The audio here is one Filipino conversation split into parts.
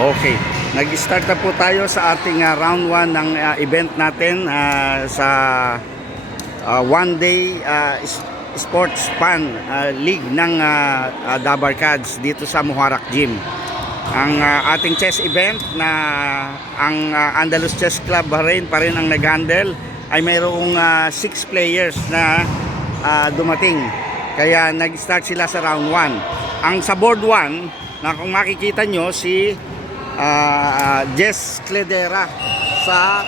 Okay, nag-start na po tayo sa ating round 1 ng event natin sa one day sports fun league ng Dabar Cats dito sa Muharraq Gym. Ang ating chess event na ang Andalus Chess Club Bahrain pa rin ang nag-handle ay mayroong 6 players na dumating. Kaya nag-start sila sa round 1. Ang sa board 1 na kung makikita nyo si Jess Cledera sa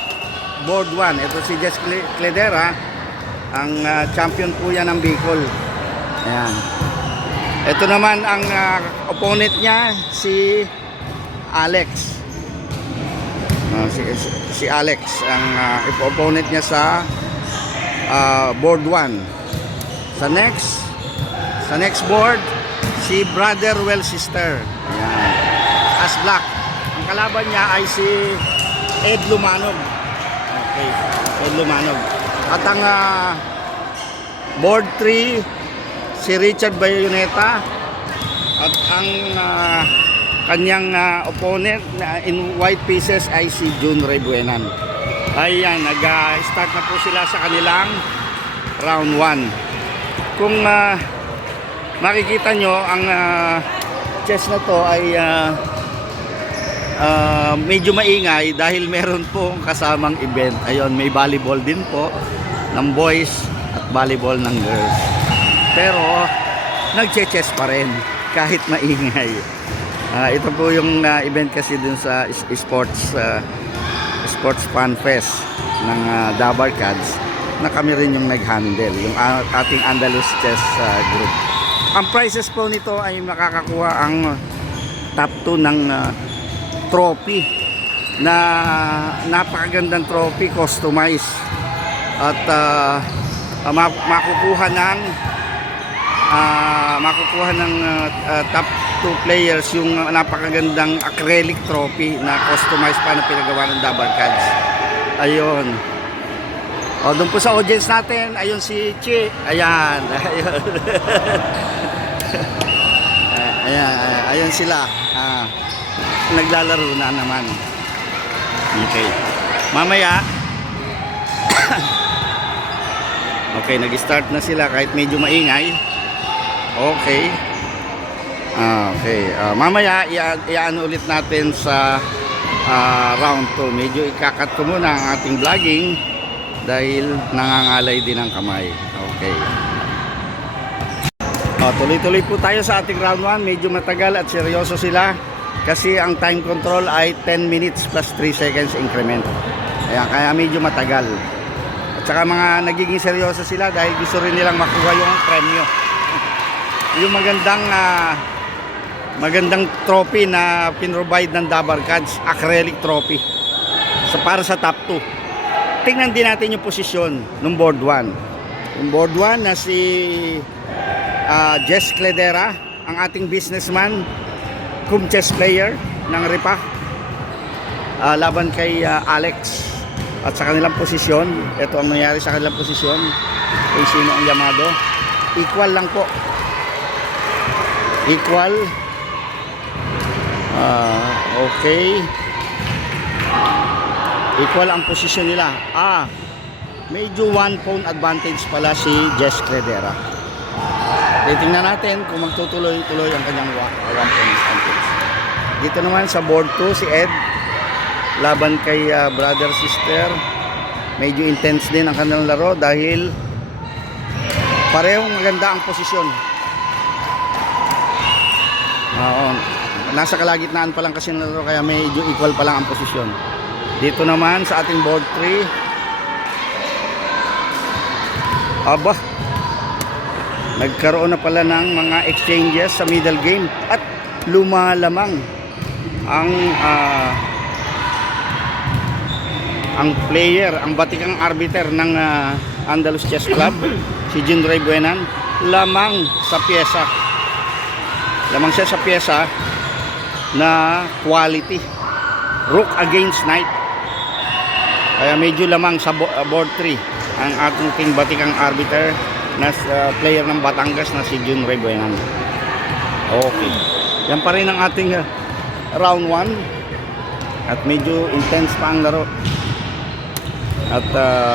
board 1. Ito si Jess Cledera, ang champion po yan ng Bicol. Ayan. Ito naman ang opponent niya, si Alex. Si Alex ang opponent niya sa board 1. Sa next board, si Brother Well Sister. Ayan. As black. Ang kalaban niya ay si Ed Lumanog. Okay, Ed Lumanog. At ang board 3, si Richard Bayoneta. At ang kanyang opponent in white pieces ay si Jun Ray Buenan. Ayan, nag-start na po sila sa kanilang round 1. Kung makikita nyo, ang chess na to ay medyo maingay dahil meron po kasamang event. Ayun, may volleyball din po ng boys at volleyball ng girls. Pero nagche-chess pa rin kahit maingay. Ito po yung event kasi dun sa sports fun fest ng Dabar Cats na kami rin yung nag-handle, yung ating Andalus Chess group. Ang prizes po nito ay makakakuha ang top 2 ng trophy na napakagandang trophy, customized, at makukuha ng top 2 players yung napakagandang acrylic trophy na customized pa na pinagawa ng Dabar Cats. Ayun. O, doon po sa audience natin, ayun si Chi. Ayan. Ayun sila. Naglalaro na naman. Okay. Mamaya okay, nag-start na sila kahit medyo maingay. Okay. Okay. Mamaya iano ulit natin sa round 2. Medyo ikakat ko muna ang ating vlogging dahil nangangalay din ang kamay. Okay. Tuloy-tuloy po tayo sa ating round 1. Medyo matagal at seryoso sila kasi ang time control ay 10 minutes plus 3 seconds increment. Ayan, kaya medyo matagal. At saka mga nagiging seryoso sila dahil gusto rin nilang makuha yung premyo. Yung magandang trophy na pinrovide ng Dabar Cats, acrylic trophy. So, para sa top 2. Tingnan din natin yung posisyon ng board 1. Yung board 1 na si Jess Cledera, ang ating businessman, cum chess player ng RIPA, laban kay Alex. At sa kanilang posisyon, ito ang nangyari sa kanilang posisyon, kung sino ang yamado. Equal lang po. Equal. Okay. Equal ang posisyon nila. Medyo 1 pawn advantage pala si Jess Cledera. Titingnan natin kung magtutuloy-tuloy ang kanyang 1 pawn advantage. Dito naman sa board 2, si Ed laban kay Brother Sister. Medyo intense din ang kanilang laro dahil parehong maganda ang posisyon. Nasa kalagitnaan pa lang kasi ng laro, kaya medyo equal pa lang ang posisyon. Dito naman sa ating board 3, nagkaroon na pala ng mga exchanges sa middle game at lumalamang ang player, ang batikang arbiter ng Andalus Chess Club, si Jun Ray Buenan, lamang sa pyesa. Lamang siya sa pyesa na quality. Rook against Knight. Kaya medyo lamang sa board 3 ang ating batikang arbiter na player ng Batangas na si Jun Ray Buenan. Okay. Yan pa rin ang ating round 1. At medyo intense pa ang laro. At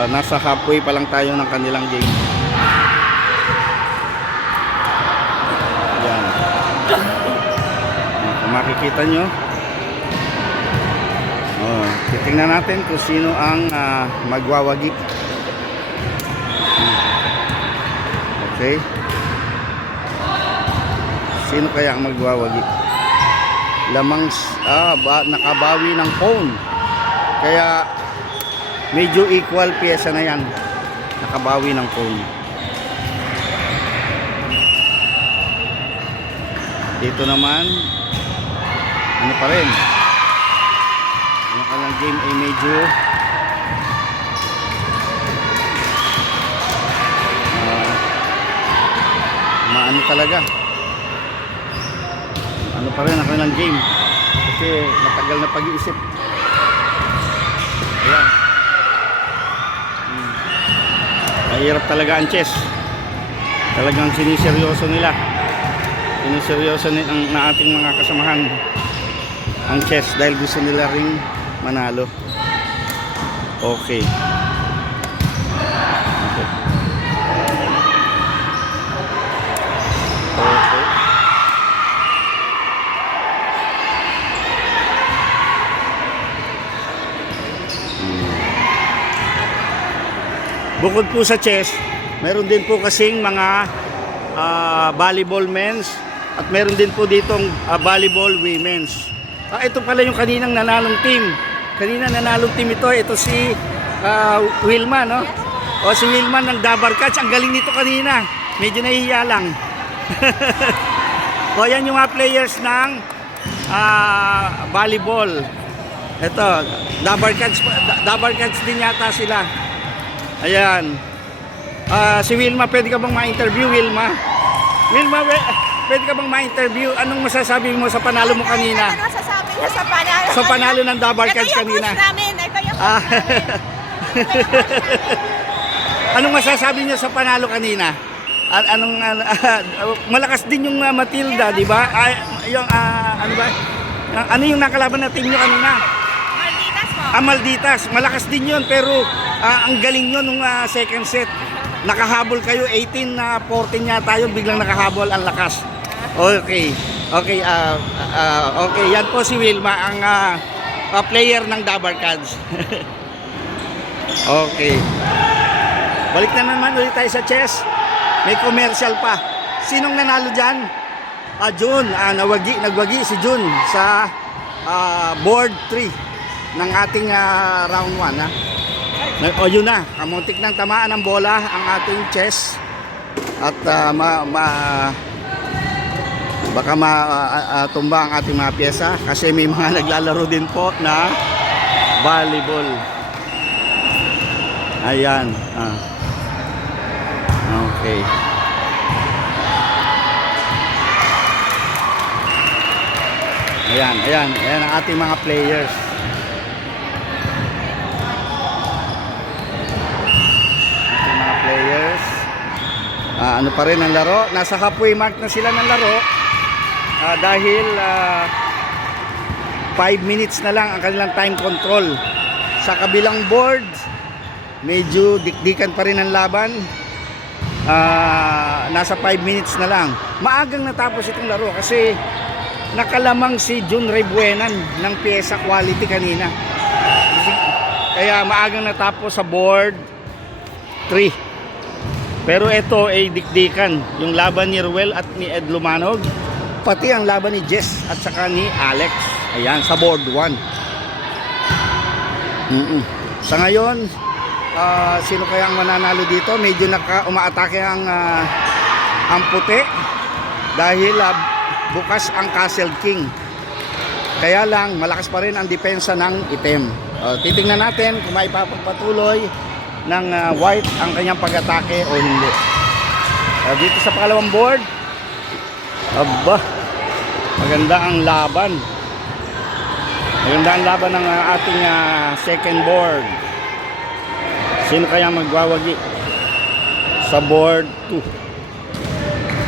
nasa halfway pa lang tayo ng kanilang game. Yan. Kung makikita nyo, titingnan natin kung sino ang magwawagi. Okay. Sino kaya ang magwawagi? Nakabawi ng phone. Kaya medyo equal pyesa na yan. Nakabawi ng phone. Dito naman, ano pa rin? Yung kanilang game ay medyo maano talaga. Ano pa rin ang kanilang game? Kasi matagal na pag-iisip. Ayan. Mahirap talaga ang chess. Talagang siniseryoso nila. Siniseryoso ng ating mga kasamahan ang chess dahil gusto nila ring manalo. Okay. Bukod po sa chess, meron din po kasing mga volleyball men's at meron din po ditong volleyball women's. Ito pala yung kaninang nanalong team. Kanina nanalong team ito. Ito si Wilma, no? O si Wilma ng Dabar Cats. Ang galing nito kanina. Medyo nahihiya lang. O yan yung mga players ng volleyball. Ito, Dabar Cats din yata sila. Ayan. Si Wilma, pwede ka bang ma-interview, Wilma? Wilma, pwede ka bang ma-interview? Anong masasabi mo sa panalo mo kanina? Ano masasabi niya sa panalo? Sa panalo ng Dabar Cats kanina. Ito yung namin. Anong masasabi niya sa panalo kanina? Malakas din yung Matilda, di ba? Ano ba? Ano yung nakalaban na team niyo kanina? Malditas po. Malditas. Malakas din yun, pero ang galing nyo nung second set. Nakahabol kayo, 18-14 yata yun, biglang nakahabol, ang lakas. Okay. Okay, okay, yan po si Wilma, ang player ng Dabar Cats. Okay. Balik na naman ulit tayo sa chess. May commercial pa. Sinong nanalo dyan? Jun, nagwagi si Jun sa board 3 ng ating round 1, ha? O yun na, kamuntik ng tamaan ng bola ang ating chess. At baka tumba ang ating mga pyesa kasi may mga naglalaro din po na volleyball. Ayan. Okay. Ayan ang ating mga players. Ano pa rin ang laro? Nasa halfway mark na sila ng laro dahil 5 minutes na lang ang kanilang time control. Sa kabilang board, medyo dikdikan pa rin ang laban. Nasa 5 minutes na lang. Maagang natapos itong laro kasi nakalamang si Jun Rebuenan ng pyesa quality kanina. Kaya maagang natapos sa board 3. Pero ito ay dikdikan. Yung laban ni Ruel at ni Ed Lumanog, pati ang laban ni Jess at saka ni Alex. Ayan, sa board 1. Sa ngayon, sino kaya ang mananalo dito? Medyo umaatake ang puti dahil bukas ang Castle King. Kaya lang, malakas pa rin ang depensa ng itim. Titingnan natin kung maipapagpatuloy ng white ang kanyang pag-atake o hindi. Dito sa pangalawang board, maganda ang laban. Maganda ang laban ng ating second board. Sino kaya magwawagi sa board 2?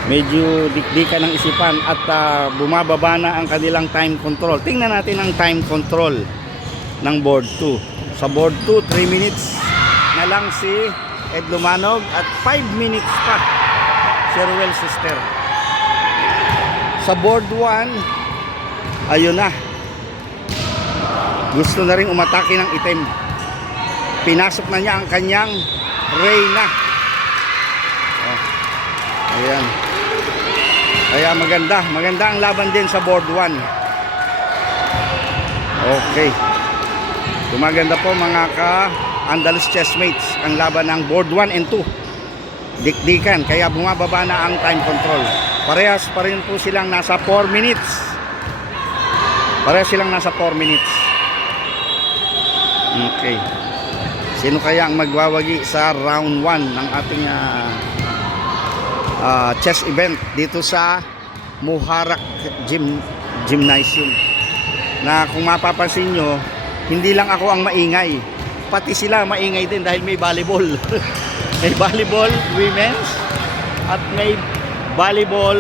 Medyo dikdikan ng isipan at bumababa na ang kanilang time control. Tingnan natin ang time control ng board 2. Sa board 2, 3 minutes na lang si Ed Lumanog at 5 minutes pa si Ruel Sister. Sa board 1, ayun na. Gusto na rin umatake ng itim. Pinasok na niya ang kanyang Reyna. Oh, ayan. Kaya maganda ang laban din sa board 1. Okay. Gumaganda po mga ka-Andalus chessmates ang laban ng board 1 and 2. Dikdikan, kaya bumababa na ang time control. Parehas pa rin po silang nasa 4 minutes. Parehas silang nasa 4 minutes. Okay. Sino kaya ang magwawagi sa round 1 ng ating chess event dito sa Muharraq Gymnasium? Na kung mapapansin nyo, hindi lang ako ang maingay, pati sila maingay din dahil may volleyball. May volleyball women's at may volleyball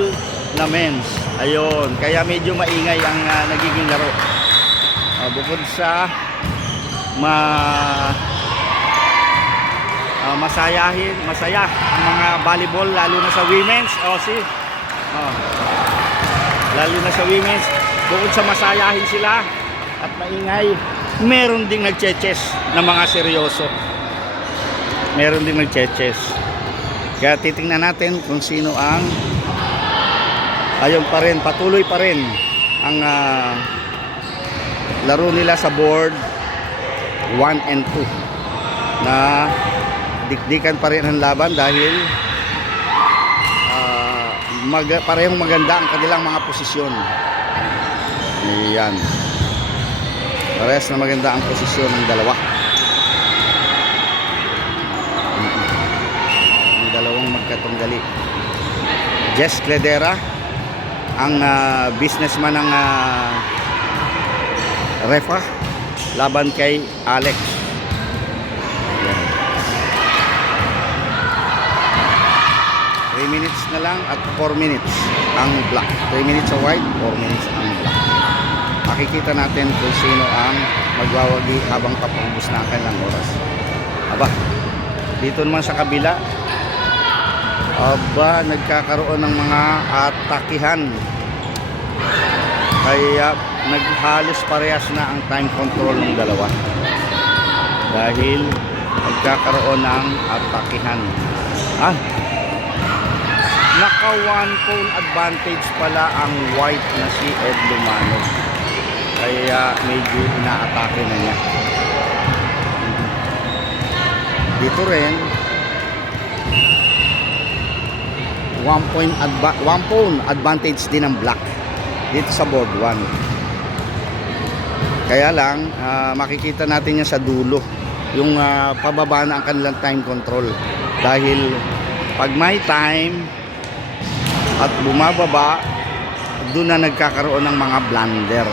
na men's. Ayun, kaya medyo maingay ang nagiging laro. Bukod sa masaya ang mga volleyball, lalo na sa women's. Lalo na sa women's, bukod sa masayahin sila at maingay, meron ding nagche-chess na mga seryoso. Meron ding nagche-chess. Kaya titingnan natin kung sino ang ayun pa rin, patuloy pa rin ang laro nila sa board 1 and 2 na dikdikan pa rin ang laban dahil parehong maganda ang kanilang mga posisyon. Ayan. Parehas na maganda ang posisyon ng dalawa. Ang dalawang magkatunggali. Jess Cledera, ang businessman ng refa, laban kay Alex. Ayan. 3 minutes na lang at 4 minutes ang black. 3 minutes sa white, 4 minutes ang black. Makikita natin kung sino ang magwawagi habang papaubos na ang kanilang oras. Aba, dito naman sa kabila, nagkakaroon ng mga atakihan. Kaya naghalos parehas na ang time control ng dalawa. Dahil nagkakaroon ng atakihan. Naka 1 phone advantage pala ang white na si Ed Lumanog. Kaya medyo inaatake na niya. Dito rin 1 phone advantage din ang black dito sa board 1. Kaya lang makikita natin yan sa dulo, yung pababa na ang kanilang time control. Dahil pag may time at bumababa, doon na nagkakaroon ng mga blunder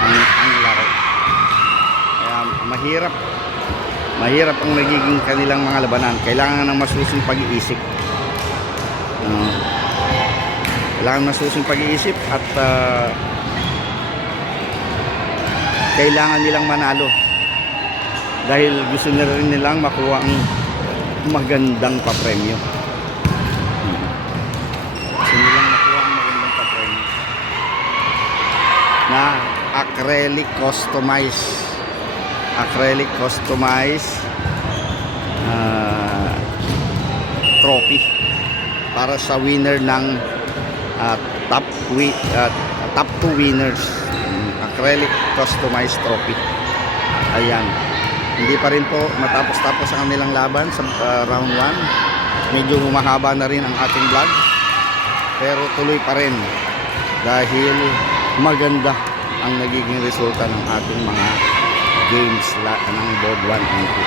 ang laro. Kaya mahirap ang nagiging kanilang mga labanan. Kailangan ng masusing pag-iisip. Kailangan masusing pag-iisip at kailangan nilang manalo dahil gusto na rin nilang makuha ang magandang papremyo. Gusto nilang makuha ang magandang papremyo na acrylic customized trophy para sa winner ng top 2 winners. Acrylic customized trophy. Ayan. Hindi pa rin po matapos-tapos ang kanilang laban sa round 1. Medyo humahaba na rin ang ating vlog. Pero tuloy pa rin dahil maganda ang nagiging resulta ng ating mga games ng board 1 and 2.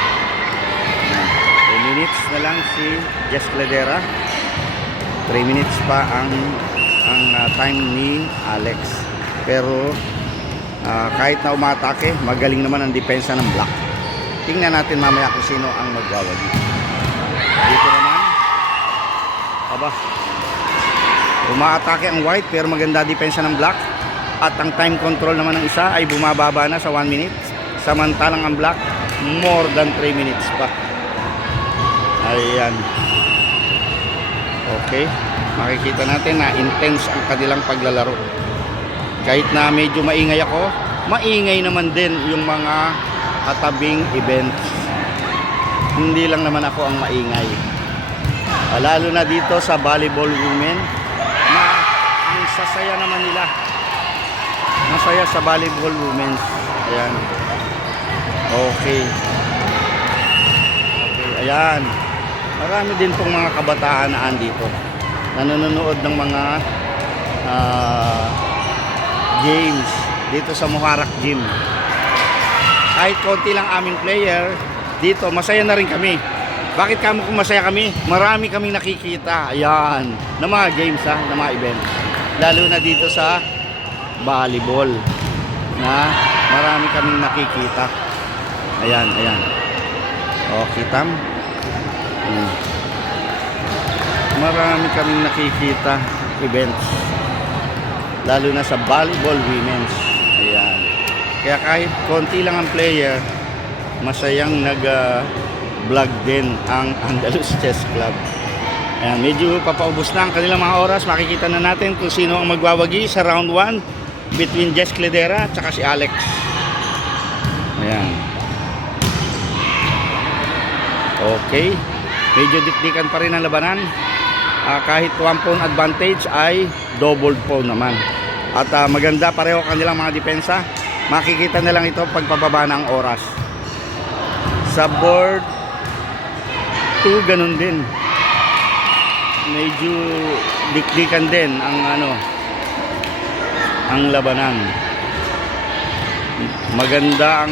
2 minutes na lang si Jess Cledera. 3 minutes pa ang time ni Alex. Pero kahit na umatake, magaling naman ang depensa ng black. Tingnan natin mamaya kung sino ang magwawagi. Dito naman, umaatake ang white pero maganda depensa ng black. At ang time control naman ng isa ay bumababa na sa 1 minute. Samantalang ang black, more than 3 minutes pa. Ayan. Okay. Makikita natin na intense ang kanilang paglalaro. Kahit na medyo maingay ako, maingay naman din yung mga katabing events. Hindi lang naman ako ang maingay. Lalo na dito sa volleyball women na ang sasaya naman nila. Masaya sa volleyball women. Ayan. Okay. Ayan. Marami din pong mga kabataan na andito. Nanonood ng mga games dito sa Muharraq Gym. Kahit konti lang aming player, dito masaya na rin kami. Bakit kamo kung masaya kami? Marami kaming nakikita. Ayan. Na mga games na mga events. Lalo na dito sa volleyball na marami kaming nakikita. Ayan, ayan. O, kitam. Marami kaming nakikita events. Lalo na sa volleyball women's. Ayan. Kaya kahit konti lang ang player, masayang nag-vlog din ang Andalus Chess Club. Ayan, medyo papaubos na ang kanilang mga oras. Makikita na natin kung sino ang magwawagi sa round 1 between Jess Cledera at saka si Alex. Ayan. Okay. Medyo dikdikan pa rin ang labanan. Kahit 1 pawn advantage ay double pawn naman. At maganda pareho kanilang mga depensa. Makikita na lang ito pagpababa na ang oras. Sa board 2 ganun din. Medyo dikdikan din ang labanan. Maganda ang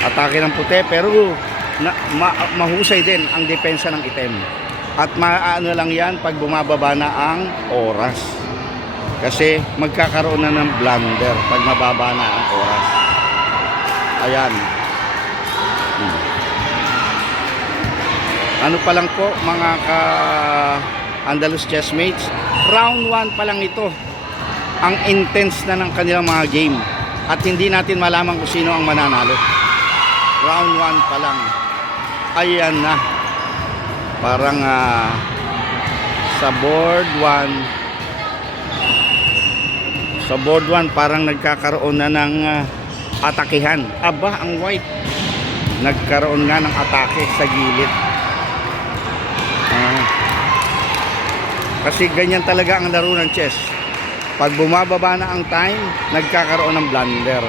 atake ng puti, pero mahusay din ang depensa ng item. At maano lang yan pag bumababa na ang oras. Kasi magkakaroon na ng blunder pag mababa na ang oras. Ayan. Ano pa lang po mga Andalus chessmates, round 1 pa lang ito. Ang intense na ng kanilang mga game. At hindi natin malaman kung sino ang mananalo. Round 1 pa lang. Ayan na. Parang sa board 1 parang nagkakaroon na ng atakehan. Aba, ang white nagkaroon nga ng atake sa gilid. Kasi ganyan talaga ang laro ng chess. Pag bumababa na ang time, nagkakaroon ng blunder.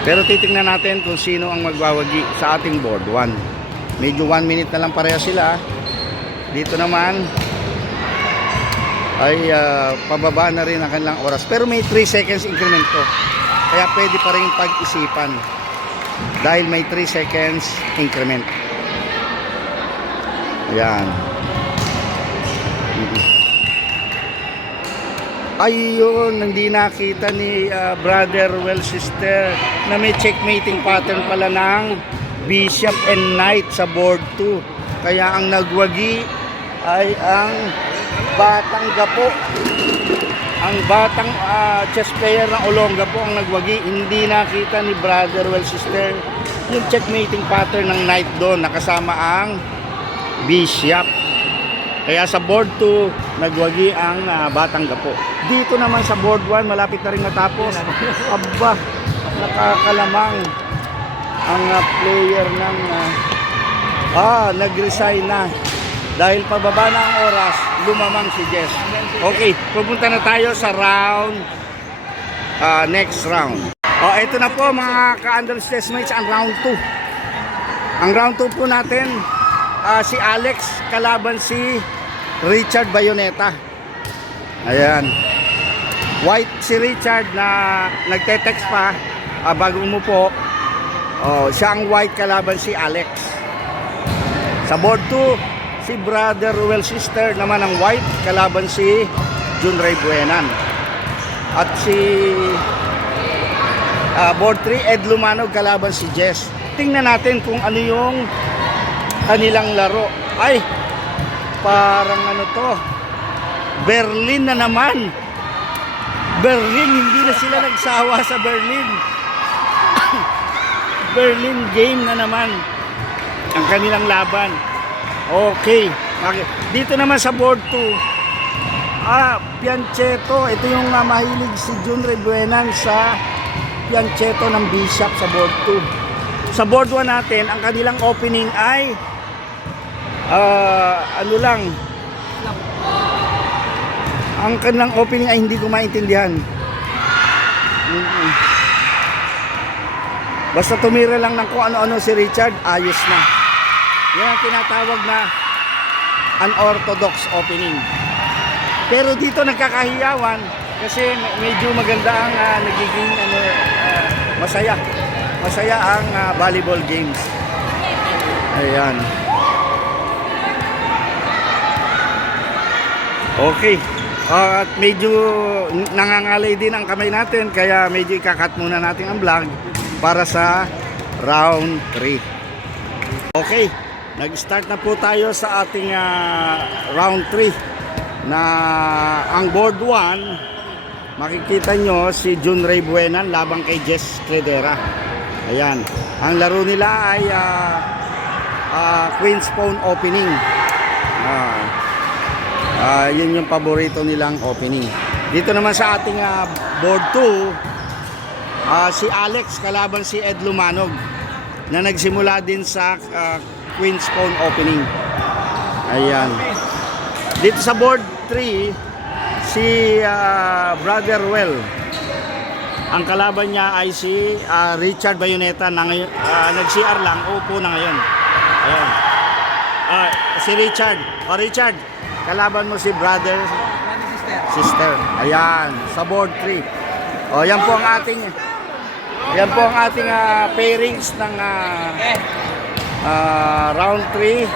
Pero titingnan natin kung sino ang magwawagi sa ating board 1. Medyo 1 minute na lang pareha sila. Dito naman ay pababa na rin ang kanilang oras. Pero may 3 seconds increment to. Kaya pwede pa rin pag-isipan. Dahil may 3 seconds increment. Ayan. Ayun, hindi nakita ni brother, well sister, na may checkmating pattern pala ng bishop and knight sa board 2. Kaya ang nagwagi ay ang batang gapo. Ang batang chess player ng Olonga po ang nagwagi. Hindi nakita ni brother, well sister, yung checkmating pattern ng knight doon, nakasama ang bishop. Kaya sa board 2, nagwagi ang batang gapo. Dito naman sa board 1, malapit na rin matapos. Aba, nakakalamang ang player ng nag-resign na. Dahil pababa na ang oras, lumamang si Jess. Okay, pupunta na tayo sa round, next round. Ito na po mga ka-Andalus chessmates, ang round 2. Ang round 2 po natin, si Alex kalaban si Richard Bayoneta. Ayan. White si Richard na nagte-text pa bago umupo. Siya ang white kalaban si Alex. Sa board 2, si brother Ruel sister naman ang white kalaban si Jun Ray Buenan. At si board 3, Ed Lumanog kalaban si Jess. Tingnan natin kung ano yung kanilang laro. Ay, parang to, Berlin na naman. Berlin, hindi na sila nagsawa sa Berlin. Berlin game na naman ang kanilang laban. Okay. Dito naman sa board 2, Pianchetto. Ito yung mahilig si Jun Rebuenan sa Pianchetto ng Bishop sa board 2. Sa board 1 natin, ang kanilang opening ay ano lang, ang kanilang opening ay hindi ko maintindihan. Basta tumira lang ng kung ano-ano si Richard, ayos na. Yan ang tinatawag na unorthodox opening. Pero dito nagkakahiyawan kasi medyo maganda ang nagiging masaya. Masaya ang volleyball games. Ayan. Okay. At medyo nangangalay din ang kamay natin kaya medyo ikakat muna natin ang vlog para sa round 3. Okay, nag-start na po tayo sa ating round 3 na ang board 1, makikita nyo si Jun Ray Buenan labang kay Jess Cledera. Ayan, ang laro nila ay Queen's Pawn opening. Yun yung paborito nilang opening. Dito naman sa ating board 2, si Alex kalaban si Ed Lumanog na nagsimula din sa Queen's Pawn opening. Ayan. Dito sa board 3, si Brother Well. Ang kalaban niya ay si Richard Bayoneta na ngayon, nag-CR lang, upo na ngayon. Ayan. Si Richard. Richard, kalaban mo si Brother Sister. Ayan, sa board 3. Yan po ang ating pairings ng round 3.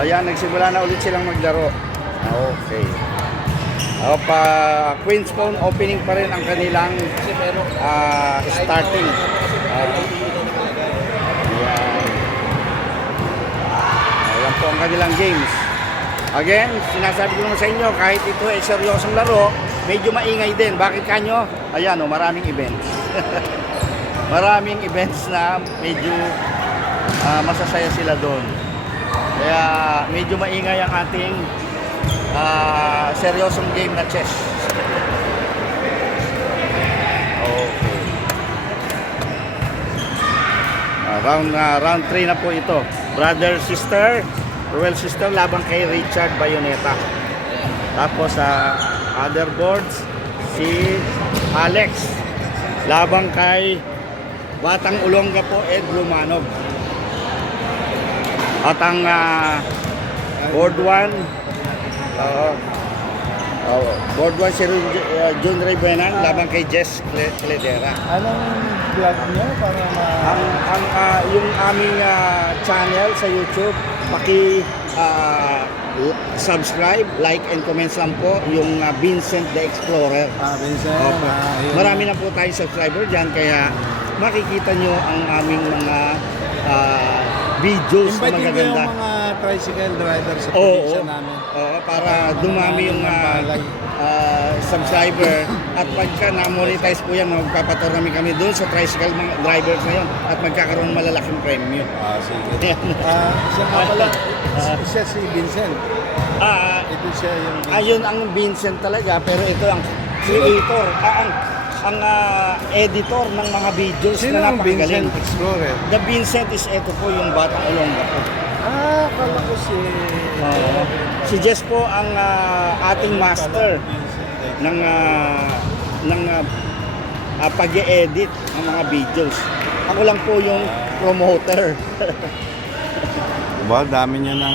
Ayan, nagsimula na ulit silang maglaro. Okay. Queen's Pawn opening pa rin ang kanilang starting. Ayan po ang kanilang games. Again, sinasabi ko naman sa inyo, kahit ito ay seryosong laro, medyo maingay din. Bakit kanyo? Ayan, maraming events. Maraming events na medyo masasaya sila doon. Kaya medyo maingay ang ating seryosong game na chess. Okay. Round 3 na po ito. Brother Sister, Ruel Sister labang kay Richard Bayoneta. Tapos sa other boards, si Alex labang kay Batang Olonga po, Ed Lumanog. At ang board 1, board 1 si Jun Ray Buenan labang kay Jess Cledera. Anong vlog niyo para Yung aming channel sa YouTube, subscribe, like and comments lang po yung Vincent the Explorer. Vincent? Opo. Marami na po tayong subscriber dyan kaya makikita nyo ang aming mga videos na Invite niyo magaganda. yung mga tricycle driver sa probinsya namin. Oo, para dumami yung subscriber at pagka na-monetize po yan, magpapatorami kami doon sa tricycle mga drivers na yun at magkakaroon malaking premium. Sige. Siya nga pala, siya si Vincent. Ito siya yung Ayun ang Vincent talaga, pero ito ang creator, ang editor ng mga videos Sino na ang napakagaling. Vincent Explorer? The Vincent is ito po yung Batang Olonga po. Kala ko si... Si Jess po ang ating master ng pag-e-edit ng mga videos. Ako lang po yung promoter. Diba, dami niya ng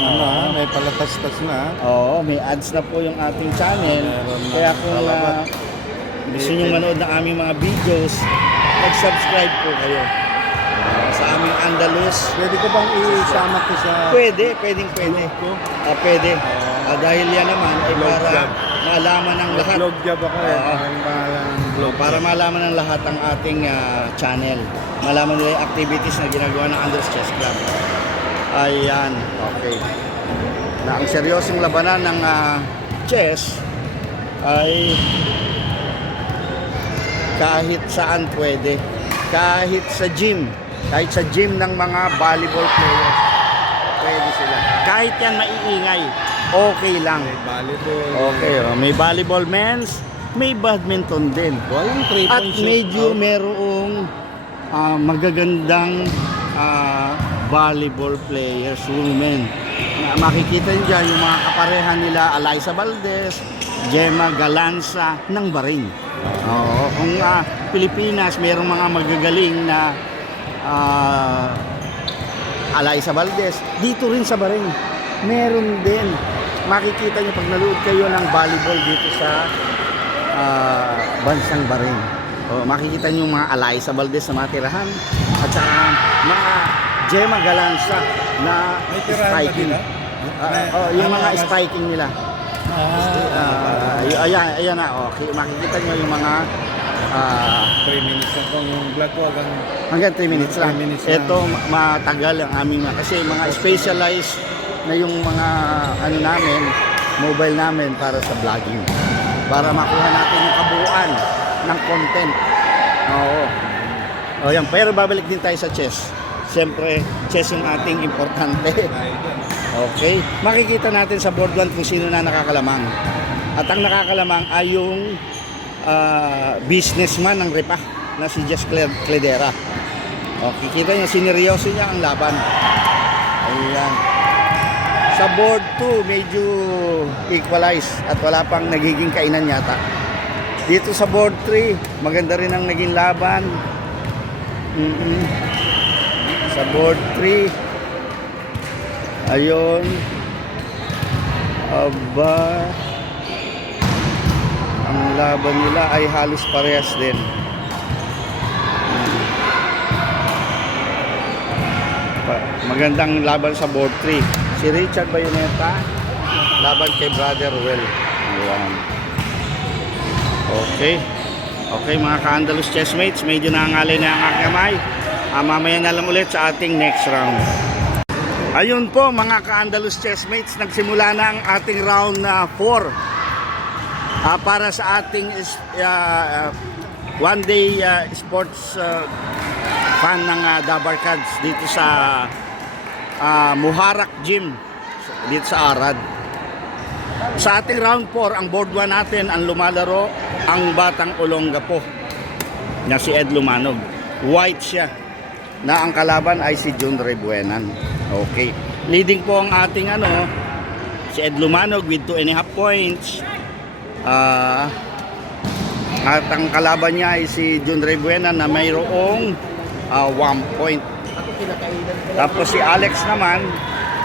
may palatas-tas na. Oo, may ads na po yung ating channel. Meron na. Kaya kung gusto nyo manood ng aming mga videos, mag-subscribe po kayo sa aming Andalus. Pwede ko bang isama ko sa... Pwede. ko? Pwede. Dahil yan naman ay Vlog para job. malaman ng lahat. Vlog job ako Para malaman ng lahat ang ating channel. Malaman nila yung activities na ginagawa ng Andalus Chess Club. Ayan. Okay. Na ang seryosong labanan ng chess ay Kahit saan pwede. Kahit sa gym. Kahit sa gym ng mga volleyball players. Pwede sila. Kahit yan maiingay, okay lang. May volleyball. Okay, may volleyball men's, may badminton din. Yung 3 At points. medyo merong magagandang volleyball players, women. Makikita nyo dyan yung mga kaparehan nila, Alyssa Valdez, Gemma Galanza ng Bahrain. Oo, kung Pilipinas, merong mga magagaling na Alyssa Valdez, dito rin sa Bahrain, meron din. Makikita nyo pag nanood kayo ng volleyball dito sa bansang Bahrain. Makikita nyo yung mga Alyssa Valdez na matirahan at saka mga Gemma Galanza na May tirahan ba spiking. nila? Yung mga spiking nila. Ayan na. Okay. Makikita nyo yung mga 3 minutes lang kung vlog ko hanggang 3 minutes lang. 3 minutes lang. Ito matagal ang aming kasi mga specialized na yung mga ano namin, mobile namin para sa vlogging. Para makuha natin yung kabuuan ng content. Oo. Yan, pero babalik din tayo sa chess. Siyempre, chess yung ating importante. Okay. Makikita natin sa board 1 kung sino na nakakalamang. At ang nakakalamang ay yung businessman ng Repa na si Jess Cledera. Okay, kita nyo, sineryoso niya ang laban. Ayan. Sa board 2, medyo equalize at wala pang nagiging kainan yata. Dito sa board 3, maganda rin ang naging laban. Sa board 3, ayun. Aba, ang laban nila ay halos parehas din. Magandang laban sa board 3. Si Richard Bayoneta laban kay Brother Well. Ayan. Okay. Okay mga ka-Andalus chessmates, medyo nangangalay na ang aking kamay. Mamaya na lang ulit sa ating next round. Ayun po mga ka-Andalus chessmates, nagsimula na ang ating round na 4. Para sa ating one day sports fan ng Dabar Cards dito sa Muharraq Gym dito sa Arad. Sa ating round 4, ang board 1 natin, ang lumalaro ang batang Olongapo na si Ed Lumanog. White siya na ang kalaban ay si Jun Rebuenan. Okay. Leading po ang ating si Ed Lumanog with 2.5 points. At ang kalaban niya ay si Jun Rebuenan na mayroong 1 point. Tapos si Alex naman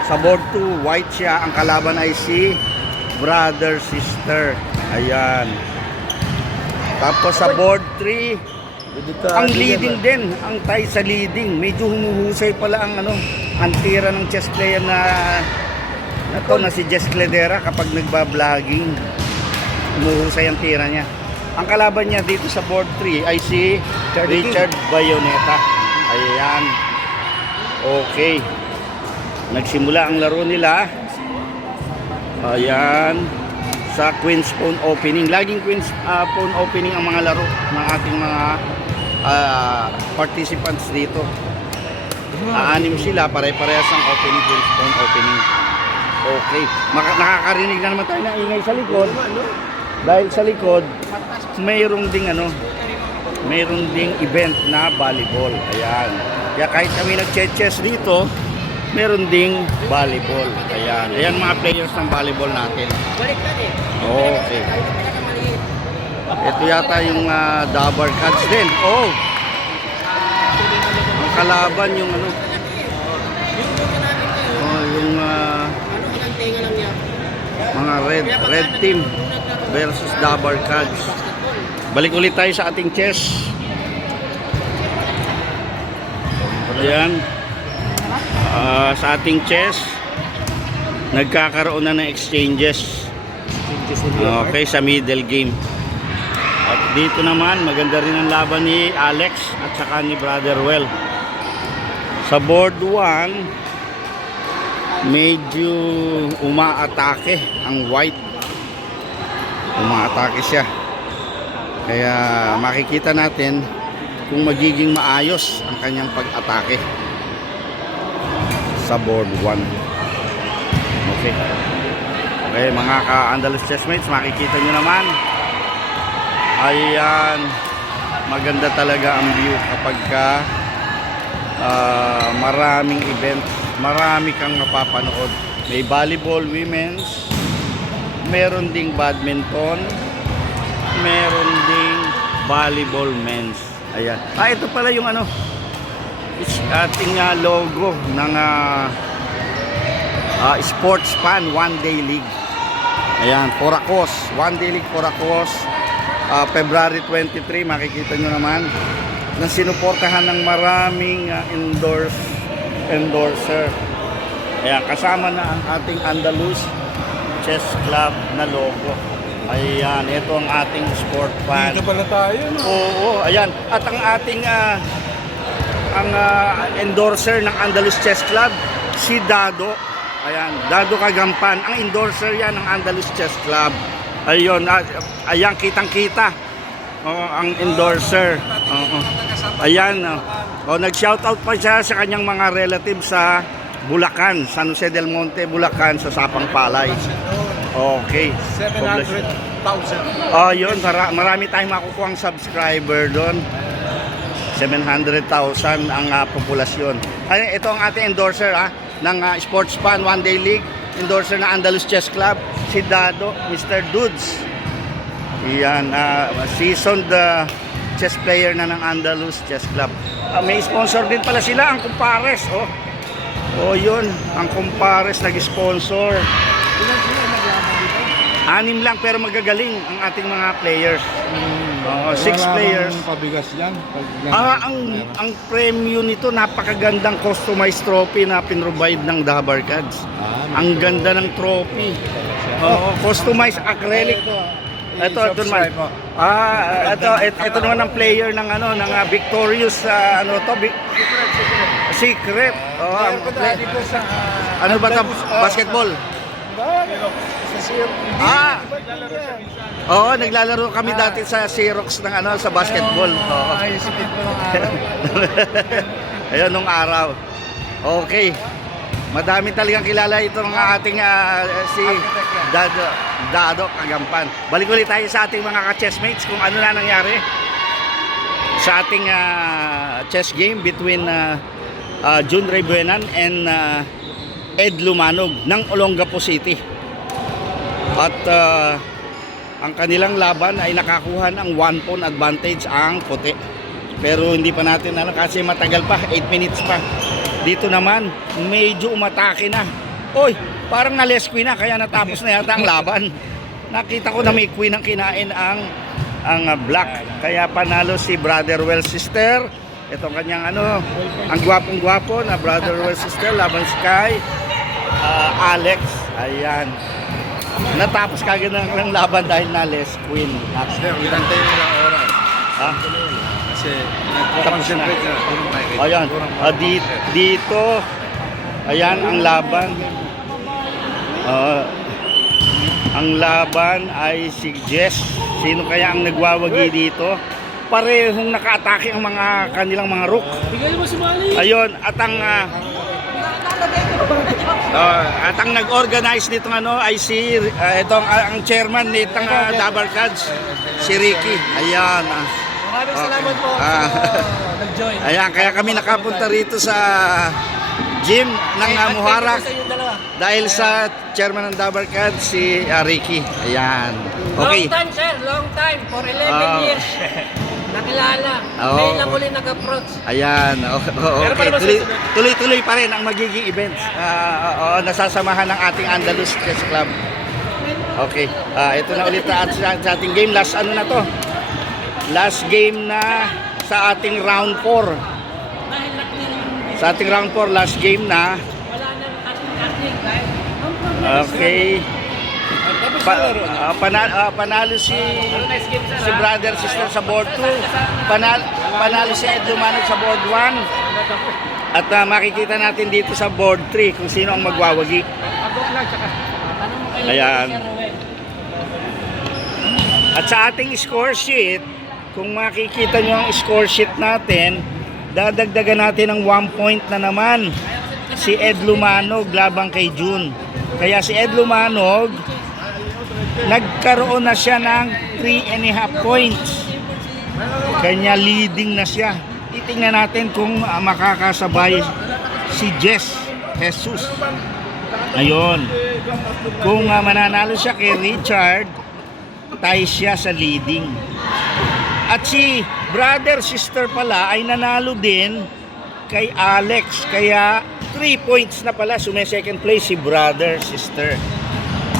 sa board 2, white siya. Ang kalaban ay si Brother Sister. Ayan. Tapos sa board 3, ang leading din, ang tie sa leading. Medyo humuhusay pala ang ang tira ng chess player na si Jess Cledera kapag nagba-vlogging. Humuhusay ang tira niya. Ang kalaban niya dito sa board 3 ay si Richard Bayoneta. Ayan. Okay. Nagsimula ang laro nila. Ayan. Sa Queen's Pawn Opening. Laging Queen's Pawn Opening ang mga laro ng ating mga participants dito. 6 sila, pare-parehas ang opening, Queen's Pawn Opening. Okay. Nakakarinig na naman tayo ng ingay sa likod. Dahil sa likod, mayroong ding event na volleyball. Ayan. Kaya kahit kami nag-chess dito, meron ding volleyball. Ayan. Ayan mga players ng volleyball natin. Okay. Ito yata yung Dabar Cards din. Oh! Ang kalaban yung yung mga red team versus Dabar Cards. Balik ulit tayo sa ating chess. Ayan. Sa ating chess, nagkakaroon na ng exchanges. Okay, sa middle game. At dito naman, maganda rin ang laban ni Alex at saka ni Brother Well. Sa board 1, medyo umaatake ang white. Umaatake siya. Kaya makikita natin kung magiging maayos ang kanyang pag-atake sa board 1. Okay. Okay, mga ka-Andalus chessmates, makikita nyo naman. Ayan, maganda talaga ang view kapag ka maraming event, marami kang mapapanood. May volleyball women's, meron ding badminton, meron ding volleyball men's. Ayan. Ito pala yung ano, ating logo ng Sports Fan One Day League. Ayan, Poracos, One Day League Poracos. February 23, makikita nyo naman na sinuportahan ng maraming endorser. Ayan, kasama na ang ating Andalus Chess Club na logo. Ayan, ito ang ating sport fan. Dito pala tayo, no? Oo, ayan. At ang ating endorser ng Andalus Chess Club, si Dado. Ayan, Dado Kagampan. Ang endorser yan ng Andalus Chess Club. Ayun, ayan, kitang-kita. Ang endorser. Ayan, nag-shoutout pa siya sa kanyang mga relatives sa Bulacan, San Jose del Monte, Bulacan, sa Sapang Palay. Okay. 700,000. Yun, marami tayong makukuha ang subscriber doon. 700,000 ang populasyon. Ay, ito ang ating endorser ng Sports Fan One Day League. Endorser na Andalus Chess Club, si Dado, Mr. Dudes. Yan, seasoned chess player na ng Andalus Chess Club. May sponsor din pala sila, ang Kumpares. Yun, ang Kumpares nag-sponsor. Ilan sila naglaban dito? 6 lang pero magagaling ang ating mga players. 6 players. Walang pabigas yan. Ang premyo nito, napakagandang customized trophy na pinrovide ng Dabar Cards. Ang ganda ng trophy. Customized acrylic. Ito naman. Ito naman ang player ng ng Victorious Secret. Ano ba ito? Basketball. Naglalaro kami dati sa Xerox ng sa basketball. Ayosipin ko ng araw. Ayun, nung araw. Okay. Madami talagang kilala ito ng ating si Dado Kagampan. Balik ulit tayo sa ating mga ka-chessmates kung ano na nangyari sa ating chess game between Jun Reybuenan and Ed Lumanog ng Olongapo City. At ang kanilang laban ay nakakuha ng 1 pawn advantage ang puti. Pero hindi pa natin kasi matagal pa, 8 minutes pa. Dito naman, medyo umatake na. Parang na-less queen na, kaya natapos na yata ang laban. Nakita ko na may queen ang kinain ang black. Kaya panalo si Brother Well Sister. Ito kanyang ang gwapong-gwapo na Brother Well Sister laban kay Alex. Ayan. Natapos kagad ng laban dahil na-less queen. Ilantay nila oras. Kasi nagko-concentrate na. Ayan, dito, ayan ang laban. Ang laban ay si Jess. Sino kaya ang nagwawagi dito? Parehong naka-atake ang mga kanilang mga rook. Ayun, at ang nag-organize nitong ay si ang chairman nitong Dabar Cards, si Ricky. Ayan. Maraming salamat po nag-join. Ayan, kaya kami nakapunta rito sa gym ng Muharraq dahil sa chairman ng Dabar Cards, si Ricky. Ayan. Okay. Long time, sir. Long time. For 11 years. Nakilala. Ngayon lang uli nag-approach. Ayan. Okay. Tuloy-tuloy pa rin ang magiging events. Nasasamahan ng ating Andalus Chess Club. Okay. Ito na ulit sa ating game. Last na to? Last game na sa ating round 4. Sa ating round 4, last game na. Wala nang acting. Okay. Panalo si Brother Sister sa board 2. Panalo si Ed Lumanog sa board 1. At makikita natin dito sa board 3 kung sino ang magwawagi. Ayan. At sa ating score sheet, kung makikita nyo ang score sheet natin, dadagdagan natin ng 1 point na naman si Ed Lumanog labang kay June. Kaya si Ed Lumanog, nagkaroon na siya ng 3.5 points. Kanya leading na siya. Titingnan natin kung makakasabay si Jess Jesus. Ayun. Kung mananalo siya kay Richard, tie siya sa leading. At si brother sister pala ay nanalo din kay Alex. Kaya 3 points na pala. Second place si brother sister.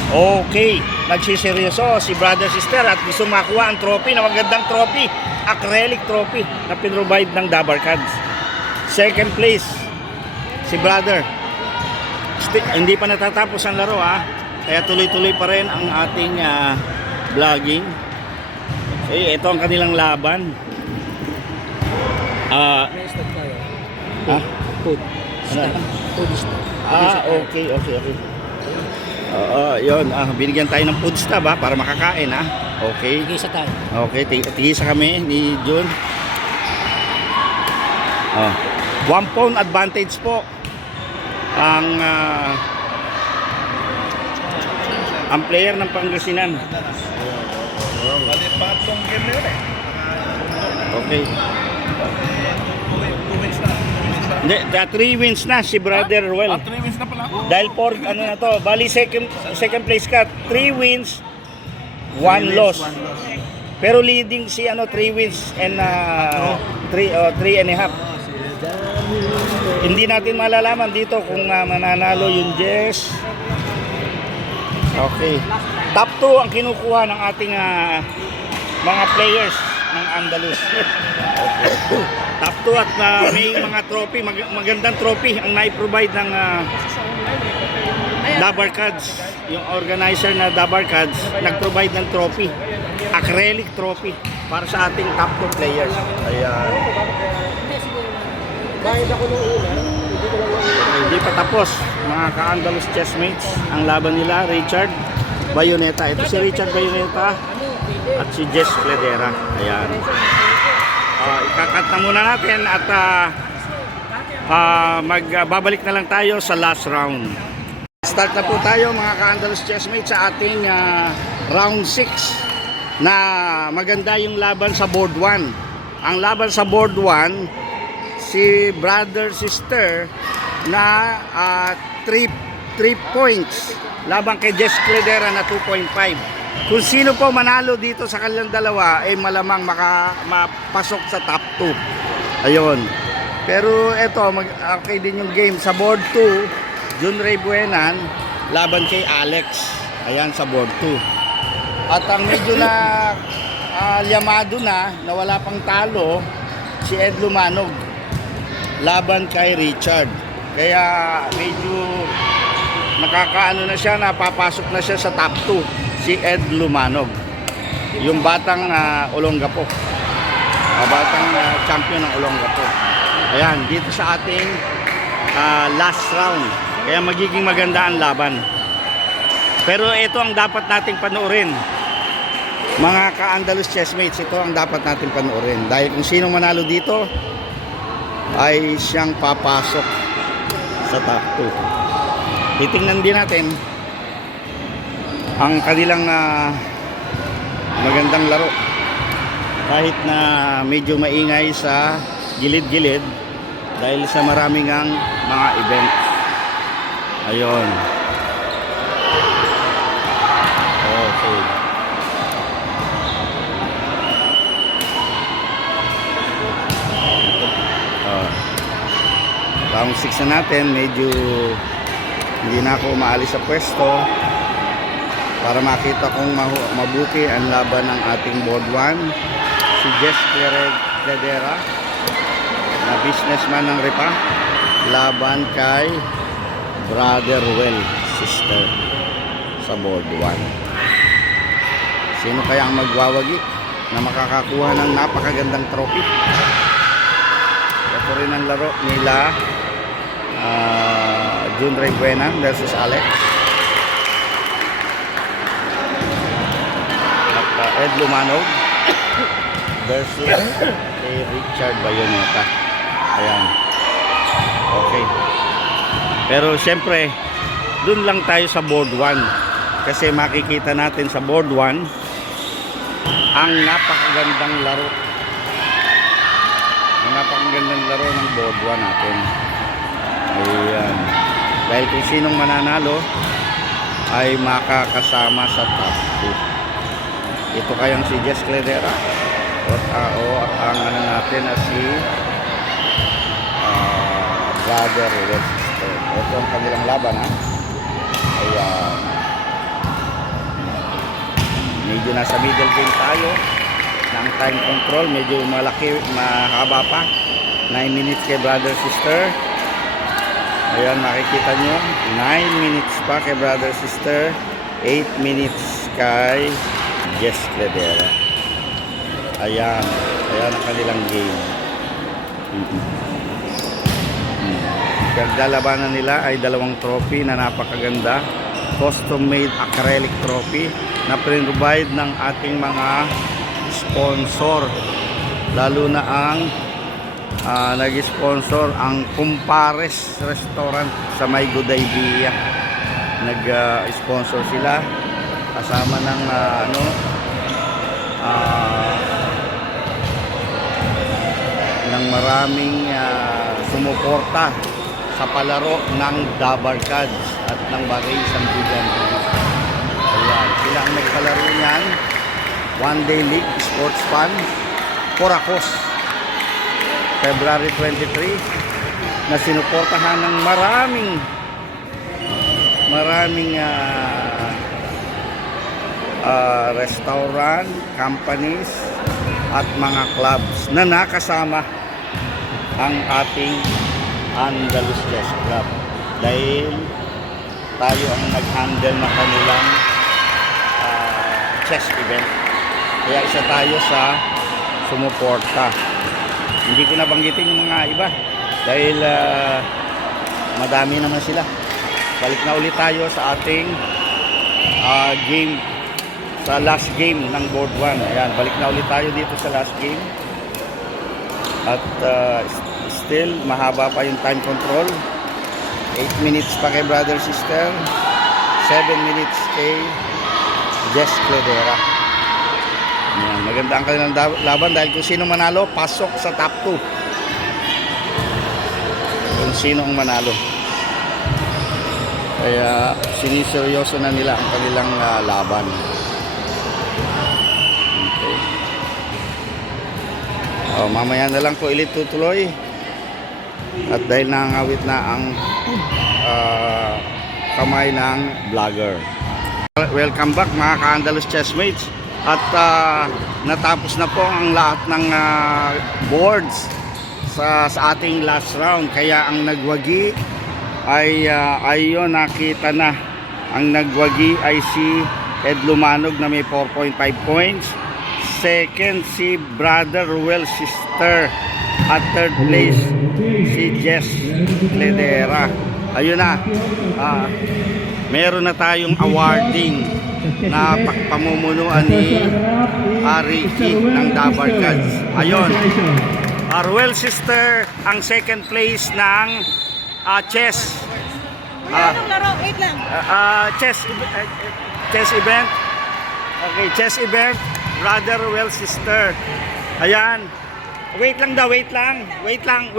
Okay, nagsiseryoso si brother sister at gusto makuha ang trophy na magandang trophy, acrylic trophy na pinrovide ng Dabar Cards. Second place si brother. Hindi pa natatapos ang laro kaya tuloy-tuloy pa rin ang ating vlogging. Ito ang kanilang laban. Food. Food stop. Okay. Yun, binigyan tayo ng food stub para makakain Okay. Tigisa tayo. Okay, tigisa kami ni Jun. 1 pound advantage po ang player ng Pangasinan. Okay. Hindi, 3 wins na si Brother Ruel. 3 wins na pala ako. Dahil na to, bali second place ka, 3 wins, 1 loss. Pero leading si 3 wins and 3.5. Hindi natin malalaman dito kung mananalo yung Jess. Okay. Top 2 ang kinukuha ng ating mga players ng Andalus. Okay. Top 2 at may mga trophy, magandang trophy ang nai-provide ng Dabar Cards. Yung organizer na Dabar Cards nag-provide ng trophy, acrylic trophy para sa ating top 2 players. Ayan. Hindi pa tapos mga ka-Andalus chessmates ang laban nila. Richard Bayoneta, ito si Richard Bayoneta at si Jess Cledera. Ayan. Ikakat na muna natin at magbabalik na lang tayo sa last round. Start na po tayo mga ka-Andalus chessmates sa ating round 6 na maganda yung laban sa board 1. Ang laban sa board 1, si brother sister na 3 points laban kay Jess Cledera na 2.5. Kung sino po manalo dito sa kanilang dalawa ay malamang mapasok sa top 2. Ayun. Pero eto, okay din yung game sa board 2. Jun Ray Buenan laban kay Alex. Ayan sa board 2. At ang medyo na yamado na wala pang talo si Ed Lumanog laban kay Richard. Kaya medyo nakakaano na siya, napapasok na siya sa top 2. Si Ed Lumanog, yung batang Olongapo, batang champion ng Olongapo. Ayan, dito sa ating last round. Kaya magiging maganda ang laban. Pero ito ang dapat nating panoorin. Mga ka-Andalus chessmates, ito ang dapat nating panoorin. Dahil kung sino manalo dito, ay siyang papasok sa top 2. Titingnan din natin ang kanilang magandang laro. Kahit na medyo maingay sa gilid-gilid dahil sa maraming ang mga event. Ayun. Okay. Round 6 na natin, medyo hindi na ako maalis sa pwesto para makita kung mabuti ang laban ng ating board 1. Si Jess Cledera na businessman ng Ripa laban kay Brother Ruel sister sa board 1. Sino kaya ang magwawagi na makakakuha ng napakagandang trophy? Ito rin ang laro nila Jun Ray versus Alex. At Ed Lumanog versus kay Richard Bayoneta. Ayan. Okay. Pero siyempre, dun lang tayo sa board 1. Kasi makikita natin sa board 1 ang napakagandang laro. Ang napakagandang laro ng board 1 natin. Ayan. Dahil kung sinong mananalo ay makakasama sa top 2. Ito kayang si Jess Cledera o ang ano natin na si Brother Will Sister. Ito ang kanilang laban, ha. Ayan. Medyo nasa middle game tayo ng time control. Medyo malaki, mahaba pa. 9 minutes kay Brother Sister. Ayan, makikita nyo. 9 minutes pa kay Brother Sister. 8 minutes kay Jess Cledera. Ayan. Ayan ang kanilang game. Pagdalabanan nila ay dalawang trophy na napakaganda. Custom made acrylic trophy na provide ng ating mga sponsor. Lalo na ang nag-sponsor ang Kumpares Restaurant sa May Gudaybia. Nag-sponsor sila kasama ng ng maraming sumuporta sa palaro ng Dabarkads at ng Baray Sanbigan. Ayan, sila ang nagpalaro niyan. One Day League Sports Fun Coracos February 23 na sinuportahan ng maraming restaurant, companies at mga clubs na nakasama ang ating Andalus Chess Club dahil tayo ang nag-handle ng kanilang chess event. Kaya isa tayo sa sumuporta. Hindi ko nabanggitin yung mga iba dahil madami naman sila. Balik na ulit tayo sa ating game, sa last game ng board 1. Ayan, balik na ulit tayo dito sa last game. At still, mahaba pa yung time control. 8 minutes pa kay Brother Sister. 7 minutes kay Jess Cledera. Ayan, maganda ang kanilang laban dahil kung sino manalo, pasok sa top 2. Kung sino ang manalo. Kaya siniseryoso na nila ang kanilang laban. Okay. Mamaya na lang ko ulit tutuloy. At dahil nangawit na ang kamay ng vlogger. Welcome back mga ka-Andalus Chessmates. At natapos na po ang lahat ng boards sa ating last round. Kaya ang nagwagi ay ayun, nakita na. Ang nagwagi ay si Ed Lumanog na may 4.5 points. Second si Brother Will Sister. At third place si Jess Cledera. Ayun na. Meron na tayong awarding na pamumunuan ni Ricky ng Dabarkads. Ayun. Ruel Sister ang second place ng chess. Anong laro? Wait lang. Chess event. Okay, chess event. Brother Ruel Sister. Ayan. Wait lang daw, wait lang. Wait lang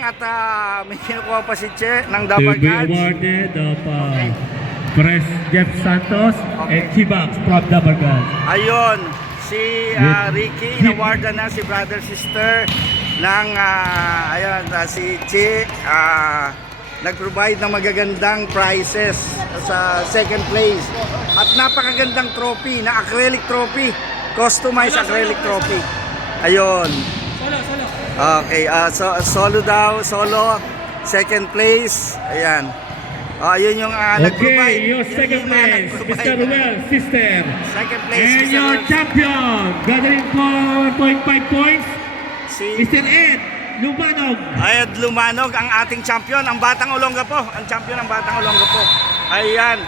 at may kinukuha pa si Che ng To be Dabarkads. awarded of Pres Jeff Santos and Chibax from Dabarkads. Ayun, si Ricky, inawardan na si Brother Sister ng ayun, si Che nag-provide ng magagandang prizes sa second place at napakagandang trophy na acrylic trophy, customized acrylic trophy. Ayun. Solo. Okay, solo daw, second place. Ayan. Yun yung nag-provide. Okay, your second place, Mr. Ruel Sister. Second place, And Mr. your Ruel. champion, gathering 4.5 points, Si Mr. Ed Lumanog. Ed Lumanog, ang ating champion, ang Batang Olongapo. Ang champion ng Batang Olongapo. Ayan.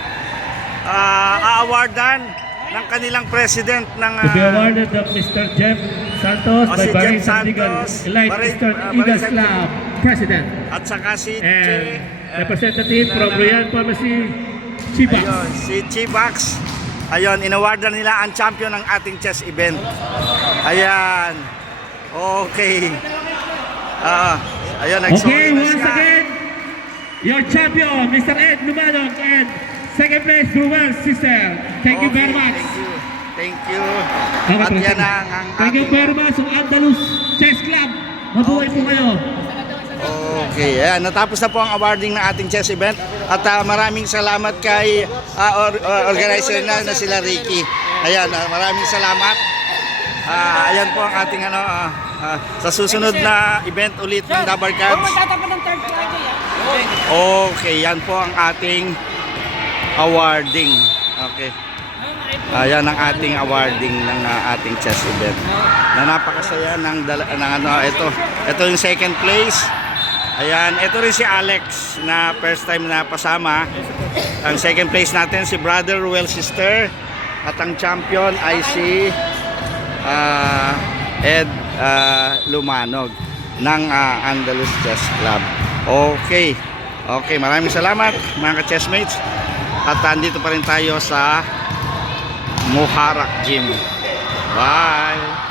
a-awardan ng kanilang president ng To be awarded of Mr. Jeff Santos by si Bahrain Jeff Sandigan, Santos, Elite Bahrain- Eastern Bahrain Eagles Sandigan. Club President. at saka si And representative from Royal Pharmacy, Chibax. Ayun, si Chibax. Ayun, inawardan nila ang champion ng ating chess event. Ayan. Okay. Ayun, Okay, nagsorry na once siya. again, your champion, Mr. Ed Lumanong, and second place, Ruel Sister. Thank you very Okay, much. Thank you. Okay, At yan President. ang Thank you ating- very much, ang Andalus Chess Club. Mabuhay po kayo. Okay, ayan, natapos na po ang awarding ng ating chess event at maraming salamat kay organizer na sila Ricky. Ayan, maraming salamat. Ayan po ang ating sa susunod na event ulit ng Dabar Cards. Magtatapat ng third Friday, Okay, yan po ang ating awarding. Okay. Ayan ang ating awarding ng ating chess event. Na napakasaya ng ito yung second place. Ayan, ito rin si Alex na first time na pasama. Ang second place natin si Brother Ruel Sister at ang champion ay si Ed Lumanog ng Andalus Chess Club. Okay. Okay, maraming salamat mga ka-chessmates. At andito pa rin tayo sa Muharraq Gym. Bye!